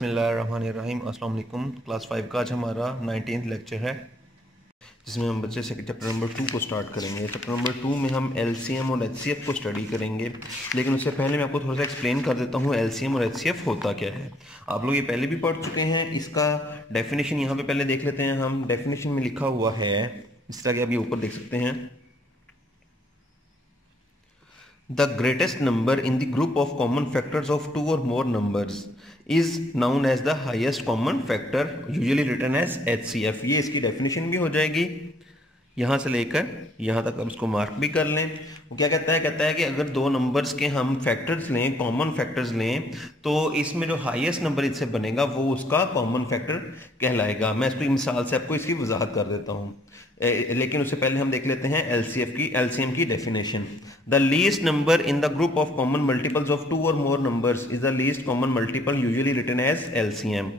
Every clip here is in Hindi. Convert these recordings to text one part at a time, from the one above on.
बिस्मिल्लाहिर्रहमानिर्रहीम। अस्सलाम वालेकुम। क्लास 5 का आज हमारा 19th लेक्चर है, जिसमें हम बच्चे से चैप्टर नंबर 2 को स्टार्ट करेंगे। चैप्टर नंबर 2 में हम एलसीएम और एचसीएफ को स्टडी करेंगे, लेकिन उससे पहले मैं आपको थोड़ा सा एक्सप्लेन कर देता हूँ एलसीएम और एचसीएफ होता क्या है। आप लोग ये पहले भी पढ़ चुके हैं। इसका डेफिनेशन यहाँ पे पहले देख लेते हैं हम। डेफिनेशन में लिखा हुआ है इस तरह के, आप ये ऊपर देख सकते हैं। The greatest number in the group of common factors of two or more numbers is known as the highest common factor, usually written as HCF। ये इसकी डेफिनेशन भी हो जाएगी। यहाँ से लेकर यहाँ तक आप इसको मार्क भी कर लें। वो क्या कहता है कि अगर दो नंबर्स के हम फैक्टर्स लें, कॉमन फैक्टर्स लें, तो इसमें जो हाईएस्ट नंबर इससे बनेगा वो उसका कॉमन फैक्टर कहलाएगा। मैं इसको मिसाल से आपको इसकी वजाहत कर देता हूँ, लेकिन उससे पहले हम देख लेते हैं एलसीएम की definition. The least number in the group of common multiples of two और more numbers is the least common multiple, usually written as LCM.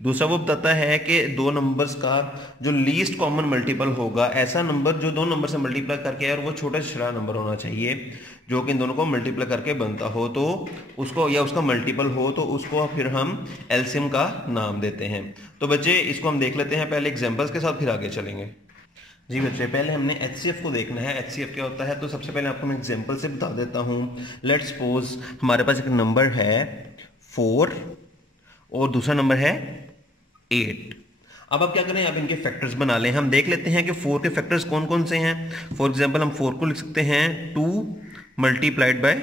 दूसरा वो बताता है कि दो नंबर्स का जो लीस्ट कॉमन मल्टीपल होगा, ऐसा नंबर जो दो नंबर से मल्टीप्लाई करके है और वो छोटा से छोटा नंबर होना चाहिए जो कि इन दोनों को मल्टीप्लाई करके बनता हो, तो उसको या उसका मल्टीपल हो, तो उसको फिर हम एलसीएम का नाम देते हैं। तो बच्चे इसको हम देख लेते हैं पहले एग्जांपल्स के साथ, फिर आगे चलेंगे। जी बच्चे, पहले हमने एचसीएफ को देखना है। एचसीएफ क्या होता है, तो सबसे पहले आपको मैं एग्जांपल से बता देता हूँ। लेट्स सपोज हमारे पास एक नंबर है 4 और दूसरा नंबर है 8। अब आप क्या करें, आप इनके फैक्टर्स बना लें। हम देख लेते हैं कि 4 के फैक्टर्स कौन कौन से हैं। फॉर एग्जांपल हम 4 को लिख सकते हैं 2 मल्टीप्लाइड बाय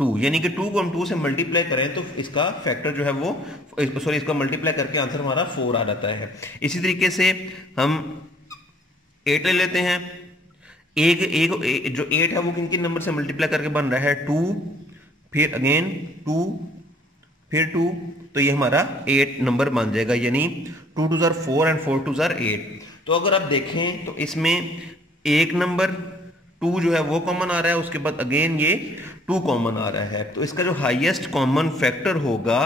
2, यानी कि 2 को हम 2 से मल्टीप्लाई करें तो इसका फैक्टर जो है वो इसका मल्टीप्लाई करके आंसर हमारा 4 आ जाता है। इसी तरीके से हम 8 ले लेते हैं। एक जो 8 है वो किन किन नंबर से मल्टीप्लाई करके बन रहा है 2, फिर अगेन 2, फिर 2, तो ये हमारा 8 नंबर बन जाएगा, यानी 2 2 जार 4 एंड 4 2 जार 8। तो अगर आप देखें तो इसमें एक नंबर 2 जो है वो कॉमन आ रहा है, उसके बाद अगेन ये 2 कॉमन आ रहा है। तो इसका जो हाईएस्ट कॉमन फैक्टर होगा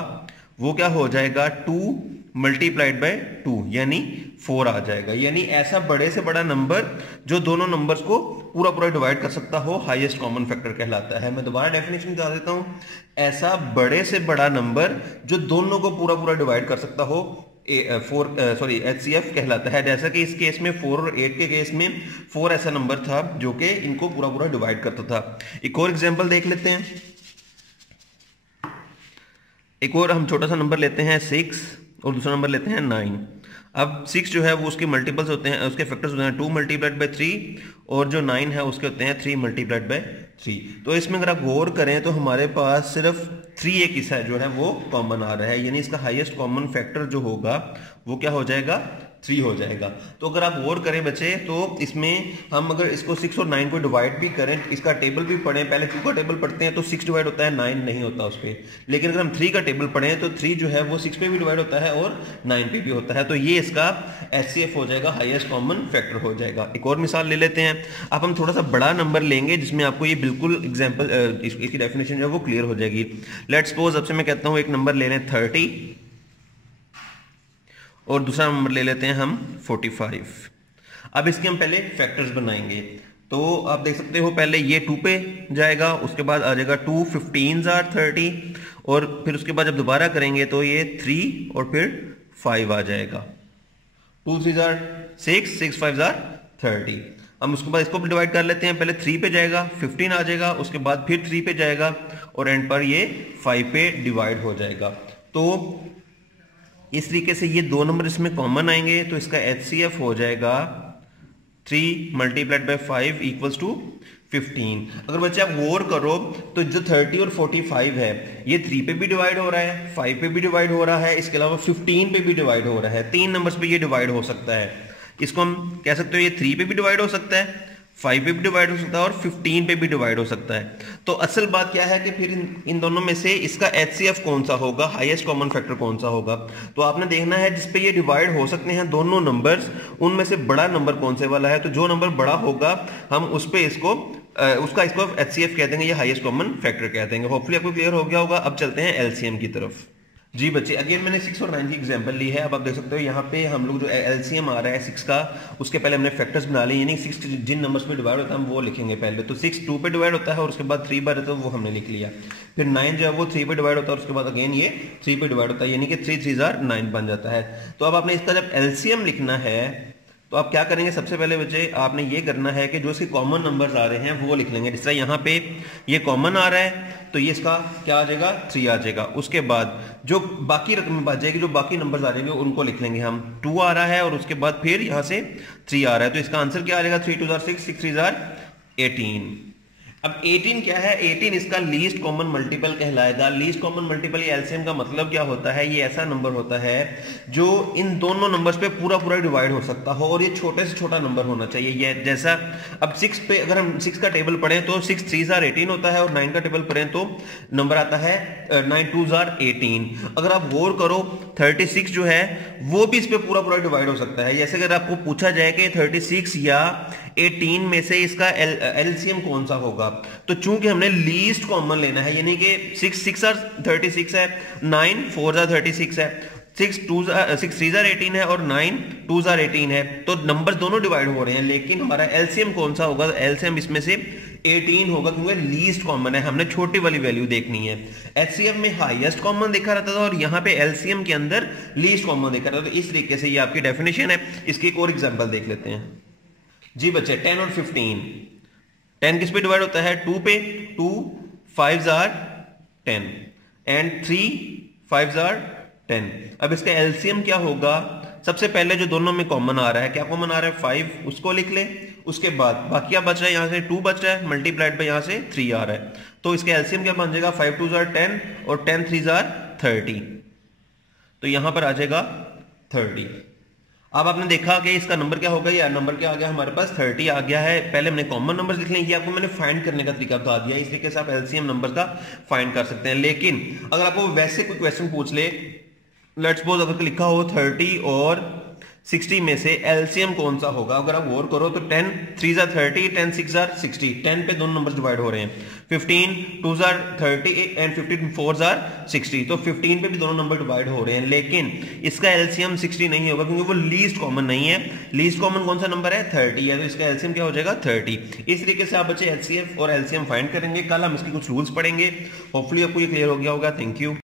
वो क्या हो जाएगा, 2 मल्टीप्लाइड बाय 2, यानी 4 आ जाएगा। यानी ऐसा बड़े से बड़ा नंबर जो दोनों नंबर्स को पूरा पूरा डिवाइड कर सकता हो, हाईएस्ट कॉमन फैक्टर कहलाता है। मैं दोबारा डेफिनेशन बता देता हूं। ऐसा बड़े से बड़ा नंबर जो दोनों को पूरा पूरा डिवाइड कर सकता हो एचसीएफ कहलाता है। जैसा कि इस केस में 4 और 8 के केस में 4 ऐसा नंबर था जो कि इनको पूरा पूरा डिवाइड करता था। एक और एग्जाम्पल देख लेते हैं। एक और हम छोटा सा नंबर लेते हैं 6 और दूसरा नंबर लेते हैं 9। अब 6 जो है वो उसके मल्टीपल्स होते हैं, उसके फैक्टर्स होते हैं 2 मल्टीप्लाइड बाय 3, और जो 9 है उसके होते हैं 3 मल्टीप्लाइड बाय 3। तो इसमें अगर आप गौर करें तो हमारे पास सिर्फ 3 एक हिस्सा जो है वो कॉमन आ रहा है, यानी इसका हाईएस्ट कॉमन फैक्टर जो होगा वो क्या हो जाएगा, 3 हो जाएगा। तो अगर आप गौर करें बच्चे, तो इसमें हम अगर इसको 6 और 9 को डिवाइड भी करें, इसका टेबल भी पढ़ें, पहले 2 का टेबल पढ़ते हैं तो 6 डिवाइड होता है, 9 नहीं होता उस पर। लेकिन अगर हम 3 का टेबल पढ़ें तो 3 जो है वो 6 पे भी डिवाइड होता है और 9 पे भी होता है। तो ये इसका एचसीएफ हो जाएगा, हाईएस्ट कॉमन फैक्टर हो जाएगा। एक और मिसाल ले लेते हैं। अब हम थोड़ा सा बड़ा नंबर लेंगे जिसमें आपको ये बिल्कुल एग्जाम्पल इसकी डेफिनेशन जो है वो क्लियर हो जाएगी। लेट्स सपोज अब से मैं कहता हूँ एक नंबर ले लें 30 और दूसरा नंबर ले लेते हैं हम 45। अब इसके हम पहले फैक्टर्स बनाएंगे। तो आप देख सकते हो पहले ये 2 पे जाएगा, उसके बाद आ जाएगा 2 15 जार 30, और फिर उसके बाद जब दोबारा करेंगे तो ये 3 और फिर 5 आ जाएगा। 2 3 जार 6, 6 5 जार 30। हम उसके बाद इसको भी डिवाइड कर लेते हैं। पहले 3 पे जाएगा, 15 आ जाएगा, उसके बाद फिर 3 पे जाएगा और एंड पर ये 5 पे डिवाइड हो जाएगा। तो इस तरीके से ये दो नंबर इसमें कॉमन आएंगे, तो इसका एचसीएफ हो जाएगा 3 मल्टीप्लाइड बाय 5 इक्वल्स टू 15। अगर बच्चे आप गौर करो तो जो 30 और 45 है ये 3 पे भी डिवाइड हो रहा है, 5 पे भी डिवाइड हो रहा है, इसके अलावा 15 पे भी डिवाइड हो रहा है। 3 नंबर्स पे ये डिवाइड हो सकता है। इसको हम कह सकते हो ये 3 पे भी डिवाइड हो सकता है, 5 पे भी डिवाइड हो सकता है और 15 पे भी डिवाइड हो सकता है। तो असल बात क्या है कि फिर इन दोनों में से इसका एचसीएफ कौन सा होगा, हाईएस्ट कॉमन फैक्टर कौन सा होगा। तो आपने देखना है जिस पे ये डिवाइड हो सकते हैं दोनों नंबर्स, उनमें से बड़ा नंबर कौन से वाला है। तो जो नंबर बड़ा होगा हम उस पे इसको एचसीएफ कह देंगे या हाईएस्ट कॉमन फैक्टर कह देंगे। होपफुली आपको क्लियर हो गया होगा। अब चलते हैं एलसीएम की तरफ। जी बच्चे, अगेन मैंने 6 और 9 की एग्जांपल ली है। अब आप देख सकते हो यहाँ पे हम लोग जो एलसीएम आ रहा है 6 का, उसके पहले हमने फैक्टर्स बना लिए, यानी 6 जिन नंबर्स पे डिवाइड होता है हम वो लिखेंगे पहले। तो 6 2 पे डिवाइड होता है और उसके बाद 3 बार है तो वो हमने लिख लिया। फिर 9 जो है वो 3 पे डिवाइड होता है और उसके बाद अगेन ये 3 पे डिवाइड होता है, यानी कि 3 3 9 बन जाता है। तो अब आपने इसका जब एलसीएम लिखना है तो आप क्या करेंगे, सबसे पहले बच्चे आपने ये करना है कि जो इसके कॉमन नंबर्स आ रहे हैं वो लिख लेंगे। जिस तरह यहाँ पे ये कॉमन आ रहा है तो ये इसका क्या आ जाएगा, 3 आ जाएगा। उसके बाद जो बाकी रकम बच जाएगी, जो बाकी नंबर्स आ जाएंगे उनको लिख लेंगे हम। 2 आ रहा है और उसके बाद फिर यहाँ से 3 आ रहा है, तो इसका आंसर क्या आ जाएगा, 3 2 6 6 3 18। अब 18 क्या है, 18 इसका लीस्ट कॉमन मल्टीपल कहलाएगा। लीस्ट कॉमन मल्टीपल या एलसीएम का मतलब क्या होता है, ये ऐसा नंबर होता है जो इन दोनों नंबर्स पे पूरा पूरा डिवाइड हो सकता हो और ये छोटे से छोटा नंबर होना चाहिए। ये जैसा अब 6 पे अगर हम 6 का टेबल पढ़ें तो 6 3 18 होता है और 9 का टेबल पढ़ें तो नंबर आता है 9 2 18। अगर आप गौर करो 36 जो है वो भी इस पे पूरा पूरा डिवाइड हो सकता है। जैसे अगर आपको पूछा जाए कि 36 या 18 में से इसका एलसीएम कौन सा होगा, तो चूंकि हमने लीस्ट कॉमन लेना है, यानी कि 6 6 36 है, 9 4 36 है, 6 3 18 है और 9 2 18 है, तो नंबर दोनों डिवाइड हो रहे हैं, लेकिन हमारा एलसीएम कौन सा होगा, एलसीएम इसमें से 18 होगा क्योंकि लीस्ट कॉमन है, हमने छोटी वाली वैल्यू देखनी है। एचसीएफ में हाईएस्ट कॉमन देखा रहता था और यहाँ पे एलसीएम के अंदर लीस्ट कॉमन देखा रहता था। तो इस तरीके से ये आपकी डेफिनेशन है। इसकी एक और एग्जांपल देख लेते हैं। जी बच्चे, 10 और 15, 10 किस पे डिवाइड होता है, 2 पे, 2 5 10 एंड 3 5 10। अब इसका एलसीएम क्या होगा, सबसे पहले जो दोनों में कॉमन आ रहा है, क्या कॉमन आ रहा है, 5, उसको लिख ले। उसके बाद बाकी क्या बच रहा है, यहां से 2 बच रहा है, मल्टीप्लाइड पे यहां से 3 आ रहा है, तो इसका एलसीएम क्या बन जाएगा, 5 2 10 और 10 3 30, तो यहां पर आ जाएगा 30। अब आपने देखा कि इसका नंबर क्या होगा, या नंबर क्या आ गया हमारे पास, 30 आ गया है। पहले हमने कॉमन नंबर्स लिख लें, ये आपको मैंने फाइंड करने का तरीका बता दिया, इस तरीके से आप एलसीएम नंबर का फाइंड कर सकते हैं। लेकिन अगर आपको वैसे कोई क्वेश्चन पूछ ले, लेट्स सपोज अगर लिखा हो 30 और 60 में से एलसीएम कौन सा होगा, अगर आप गौर करो तो 10 3 30, 10 6 60, 10 पे दोनों नंबर डिवाइड हो रहे हैं, 15 2 30 एंड 15 4 60, तो 15 पे भी दोनों नंबर डिवाइड हो रहे हैं, लेकिन इसका एलसीएम 60 नहीं होगा क्योंकि वो लीस्ट कॉमन नहीं है। लीस्ट कॉमन कौन सा नंबर है, 30 है, तो इसका एलसीएम क्या हो जाएगा, 30। इस तरीके से आप बच्चे एचसीएफ और एलसीएम फाइंड करेंगे। कल हम इसके कुछ रूल्स पढ़ेंगे, होपफुली आपको ये क्लियर हो गया होगा। Thank you.